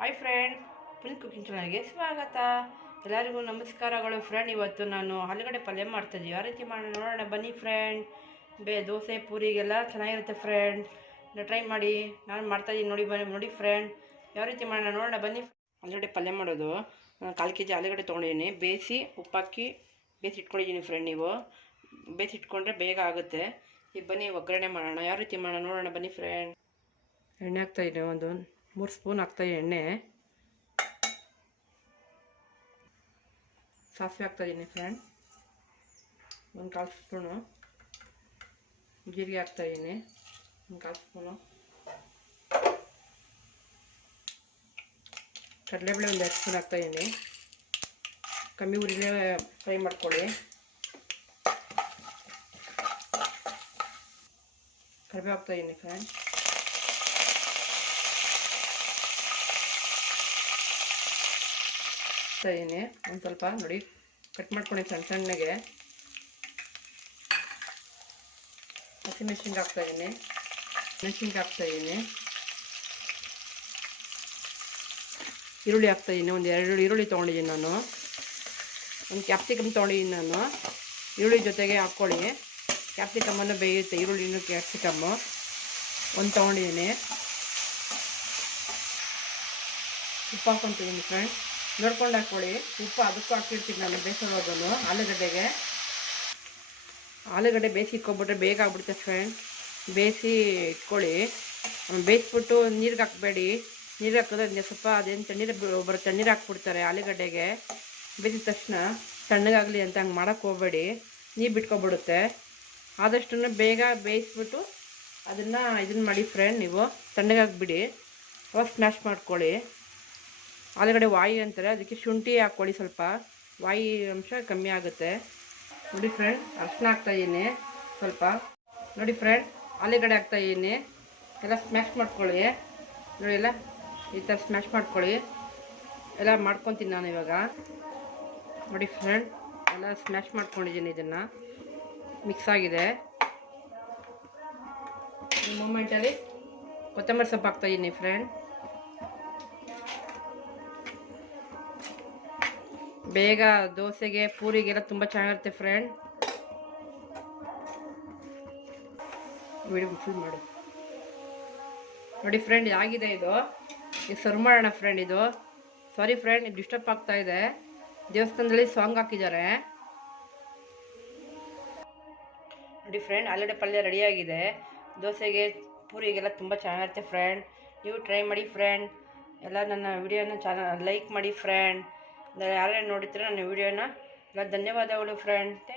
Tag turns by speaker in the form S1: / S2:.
S1: Hi friend full cooking ಚಾನಲ್ಗೆ ಸ್ವಾಗತ. ಎಲ್ಲರಿಗೂ ನಮಸ್ಕಾರಗಳು ಫ್ರೆಂಡ್ ಇವತ್ತು ನಾನು ಆಲೂಗಡ್ಡೆ ಪಲ್ಯ ಮಾಡ್ತಾಯಿದ್ದೆ ಯಾವ ರೀತಿ ಮಾಡೋಣ ನೋಡೋಣ. ಬನ್ನಿ ಫ್ರೆಂಡ್ ಬೇ, ದೋಸೆ ಪೂರಿಗೆಲ್ಲ ಚೆನ್ನಾಗಿರುತ್ತೆ ಫ್ರೆಂಡ್ ಟ್ರೈ ಮಾಡಿ. ನಾನು ಮಾಡ್ತಾಯಿದ್ದೀನಿ ನೋಡಿ, ಬನ್ನಿ, ನೋಡಿ ಫ್ರೆಂಡ್ ಯಾವ ರೀತಿ ಮಾಡೋಣ ನೋಡೋಣ. ಬನ್ನಿ. ಆಲೂಗಡ್ಡೆ ಪಲ್ಯ ಮಾಡೋದು. ಕಾಲು ಕೆ ಜಿ ಆಲೂಗಡ್ಡೆ ತೊಗೊಂಡಿದ್ದೀನಿ ಬೇಯಿಸಿ, ಉಪ್ಪಾಕಿ, ಬೇಯಿಸಿ ಇಟ್ಕೊಂಡಿದ್ದೀನಿ ಫ್ರೆಂಡ್ ನೀವು. ಬೇಯಿಸಿ ಇಟ್ಕೊಂಡ್ರೆ ಬೇಗ ಆಗುತ್ತೆ. ಈಗ ಬನ್ನಿ, ಒಗ್ಗರಣೆ ಮಾಡೋಣ. ಯಾವ ರೀತಿ ಮಾಡೋಣ ನೋಡೋಣ. ಬನ್ನಿ ಫ್ರೆಂಡ್ ಎಣ್ಣೆ ಹಾಕ್ತಾಯಿದ್ದೀನಿ ಒಂದು ಮೂರು ಸ್ಪೂನ್ ಹಾಕ್ತಾಯಿ ಎಣ್ಣೆ. ಸಾಸಿವೆ ಹಾಕ್ತಾಯಿದ್ದೀನಿ ಫ್ರೆಂಡ್ ಒಂದು ಕಾಲು ಸ್ಪೂನು. ಜೀರಿಗೆ ಹಾಕ್ತಾಯಿದ್ದೀನಿ ಒಂದು ಕಾಲು ಸ್ಪೂನು. ಕಡಲೆಬೇಳೆ ಒಂದು ಎರಡು ಸ್ಪೂನ್ ಹಾಕ್ತಾಯಿದ್ದೀನಿ ಕಮ್ಮಿ ಉರಿಲೇ ಫ್ರೈ ಮಾಡ್ಕೊಳ್ಳಿ. ಕರಿಬೇವು ಹಾಕ್ತಾಯಿದ್ದೀನಿ ಫ್ರೆಂಡ್ ಹಾಕ್ತಾಯಿದ್ದೀನಿ ಒಂದು ಸ್ವಲ್ಪ ನೋಡಿ ಕಟ್ ಮಾಡ್ಕೊಂಡು ಸಣ್ಣ ಸಣ್ಣಗೆ ಹಸಿಮೆಣ್ಸಿನ್ಕಾಯಿ ಹಾಕ್ತಾಯಿದ್ದೀನಿ ಹಾಕ್ತಾ ಇದ್ದೀನಿ ಈರುಳ್ಳಿ ಹಾಕ್ತಾ ಇದ್ದೀನಿ ಒಂದು ಎರಡು ಈರುಳ್ಳಿ ತೊಗೊಂಡಿದ್ದೀನಿ ನಾನು. ಒಂದು ಕ್ಯಾಪ್ಸಿಕಮ್ ತೊಗೊಂಡಿದ್ದೀನಿ ನಾನು. ಈರುಳ್ಳಿ ಜೊತೆಗೆ ಹಾಕ್ಕೊಳ್ಳಿ ಕ್ಯಾಪ್ಸಿಕಮನ್ನು ಬೇಯುತ್ತೆ. ಈರುಳ್ಳಿನೂ ಕ್ಯಾಪ್ಸಿಕಮ್ಮು ಒಂದು ತೊಗೊಂಡಿದ್ದೀನಿ ಉಪ್ಪು ಹಾಕ್ಕೊತಿದ್ದೀನಿ ಫ್ರೆಂಡ್ ನೋಡ್ಕೊಂಡು ಹಾಕ್ಕೊಳ್ಳಿ ಉಪ್ಪು ಅದಕ್ಕೂ ಹಾಕಿರ್ತೀನಿ ನಾನು ಬೇಯಿಸೋವಾಗೂ ಆಲೂಗಡ್ಡೆಗೆ. ಆಲೂಗಡ್ಡೆ ಬೇಯಿಸಿ ಇಟ್ಕೊಂಡ್ಬಿಟ್ರೆ ಬೇಗ ಆಗ್ಬಿಡುತ್ತೆ ಫ್ರೆಂಡ್ ಬೇಯಿಸಿ ಇಟ್ಕೊಳ್ಳಿ. ಬೇಯಿಸ್ಬಿಟ್ಟು ನೀರಿಗೆ ಹಾಕಬೇಡಿ. ನೀರು ಹಾಕಿದ್ರೆ ಸ್ವಲ್ಪ ಅದೇನು ತಣ್ಣೀರು ಬರೋ ತಣ್ಣೀರು ಹಾಕ್ಬಿಡ್ತಾರೆ ಆಲೂಗಡ್ಡೆಗೆ. ಬೇಯಿಸಿದ ತಕ್ಷಣ ತಣ್ಣಗಾಗಲಿ ಅಂತ ಹಂಗೆ ಮಾಡೋಕ್ಕೆ ಹೋಗಬೇಡಿ. ನೀರು ಬಿಟ್ಕೊಬಿಡುತ್ತೆ ಆದಷ್ಟು ಬೇಗ ಬೇಯಿಸ್ಬಿಟ್ಟು ಅದನ್ನು ಇದನ್ನು ಮಾಡಿ ಫ್ರೆಂಡ್ ನೀವು. ತಣ್ಣಗಾಗ್ಬಿಡಿ ಅವಾಗ ಸ್ನ್ಯಾಶ್ ಮಾಡ್ಕೊಳ್ಳಿ. ಆಲೂಗಡ್ಡೆ ವಾಯಿ ಅಂತಾರೆ, ಅದಕ್ಕೆ ಶುಂಠಿ ಹಾಕ್ಕೊಳ್ಳಿ ಸ್ವಲ್ಪ. ವಾಯಿ ಅಂಶ ಕಮ್ಮಿ ಆಗುತ್ತೆ. ನೋಡಿ ಫ್ರೆಂಡ್ ಅರ್ಶಿನ ಹಾಕ್ತಾಯಿದ್ದೀನಿ ಸ್ವಲ್ಪ. ನೋಡಿ ಫ್ರೆಂಡ್ ಆಲೂಗಡ್ಡೆ ಹಾಕ್ತಾಯಿದ್ದೀನಿ ಎಲ್ಲ ಸ್ಮ್ಯಾಶ್ ಮಾಡ್ಕೊಳ್ಳಿ. ನೋಡಿ ಎಲ್ಲ, ಈ ಥರ ಸ್ಮ್ಯಾಶ್ ಮಾಡ್ಕೊಳ್ಳಿ. ಎಲ್ಲ ಮಾಡ್ಕೊತೀನಿ ನಾನು ಇವಾಗ. ನೋಡಿ ಫ್ರೆಂಡ್ ಎಲ್ಲ ಸ್ಮ್ಯಾಶ್ ಮಾಡ್ಕೊಂಡಿದ್ದೀನಿ ಇದನ್ನು. ಮಿಕ್ಸ್ ಆಗಿದೆ. ಮೂಮೆಂಟಲ್ಲಿ ಕೊತ್ತಂಬರಿ ಸೊಪ್ಪು ಹಾಕ್ತಾಯಿದ್ದೀನಿ ಫ್ರೆಂಡ್ ಬೇಗ ದೋಸೆಗೆ ಪೂರಿಗೆಲ್ಲ ತುಂಬ ಚೆನ್ನಾಗಿರುತ್ತೆ ಫ್ರೆಂಡ್ ವಿಡಿಯೋ ಫುಲ್ ಮಾಡು. ನೋಡಿ ಫ್ರೆಂಡ್ ಆಗಿದೆ ಇದು. ಈ ಸರ್ವ್ ಮಾಡೋಣ ಫ್ರೆಂಡ್ ಇದು. ಸಾರಿ ಫ್ರೆಂಡ್ ಇದು ಡಿಸ್ಟರ್ಬ್ ಆಗ್ತಾ ಇದೆ. ದೇವಸ್ಥಾನದಲ್ಲಿ ಸಾಂಗ್ ಹಾಕಿದ್ದಾರೆ. ನೋಡಿ ಫ್ರೆಂಡ್ ಆಲ್ರೆಡಿ ಪಲ್ಯ ರೆಡಿಯಾಗಿದೆ ದೋಸೆಗೆ ಪೂರಿಗೆಲ್ಲ ತುಂಬ ಚೆನ್ನಾಗಿರುತ್ತೆ ಫ್ರೆಂಡ್ ನೀವು ಟ್ರೈ ಮಾಡಿ ಫ್ರೆಂಡ್ ಎಲ್ಲ ನನ್ನ ವಿಡಿಯೋನ ಚಾನಲ್ ಲೈಕ್ ಮಾಡಿ ಫ್ರೆಂಡ್ ಯಾರ್ಯಾರು ನೋಡಿದ್ರೆ ನನ್ನ ವಿಡಿಯೋನ ಎಲ್ಲ ಧನ್ಯವಾದಗಳು ಫ್ರೆಂಡ್